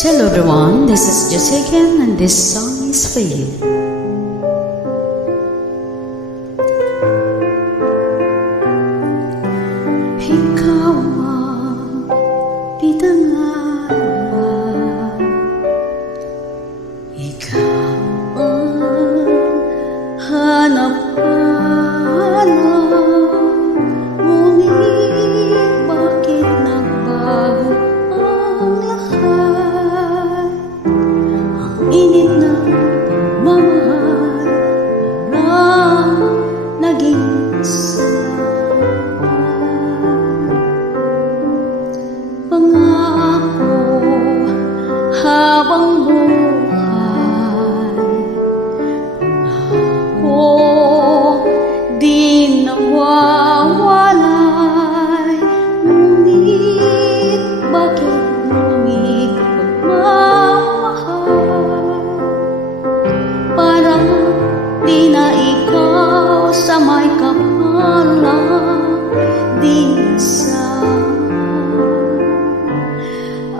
Hello everyone, this is Jessie again and this song is for you. Ikaw ang pinangarap, ikaw ang hanap-hanap, ngunit bakit nagbago ang lahat? Ang init ng pagmamahal na naging pangako habang buhay, pangako di nawawalay, ngunit bakit lumamig pagmamahal? Parang di na ikaw sa may kapalang di sa.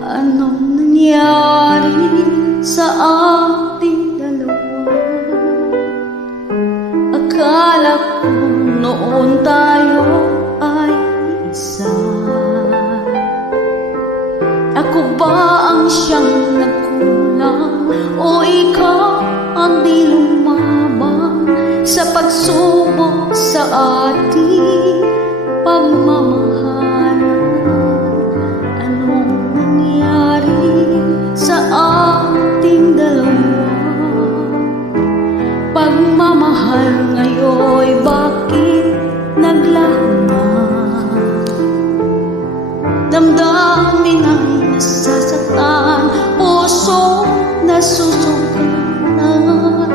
Anong nangyari sa ating dalawa? Akala ko noon tayo ay isa. Ako ba ang siyang nagkulang o ikaw ang di lumabang sa pagsubok sa ating pagmamahal? Sa ating dalawa, pagmamahal ngayon'y bakit naglaho na? Damdamin ay nasasaktan, puso nasusugatan,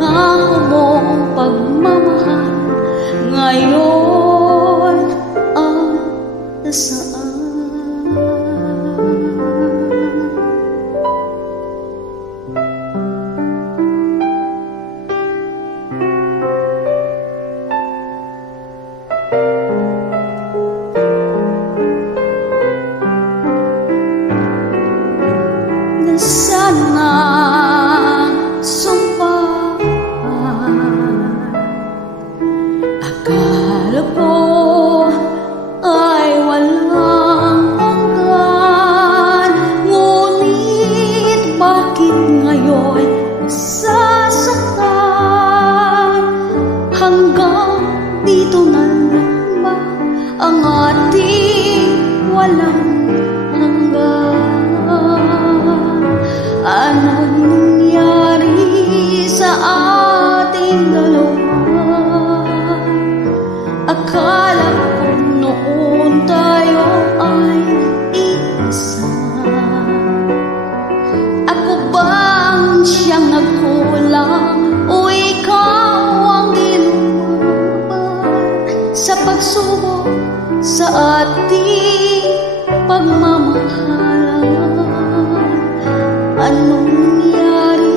nangako mong pagmamahal ngayon ang nasaan? Sana sumpaan, akala ko ay walang hanggan, ngunit bakit ngayon nasasaktan? Hanggang dito na lang ba ang ating walang hanggan? Anong nangyari sa ating dalawa? Akala ko noon tayo ay isa. Ako ba ang siyang nagkulang o ikaw ang di lumabang sa pagsubok sa ating pagmamahalan? Anong nangyari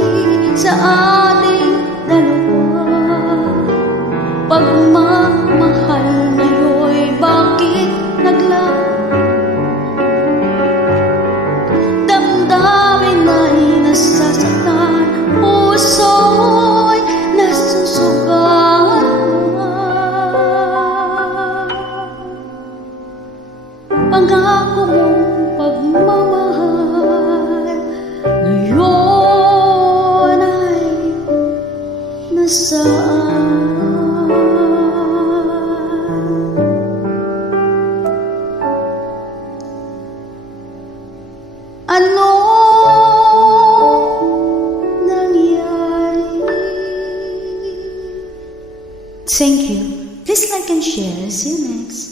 sa ating dalawa? Pagmamahal ngayon'y bakit naglaho? Damdamin ay nasasaktan, puso'y nasusugatan, pangako mong pagmamahal ngayon ay nasaan? Ano nangyari? Thank you. Please like and share. See you next.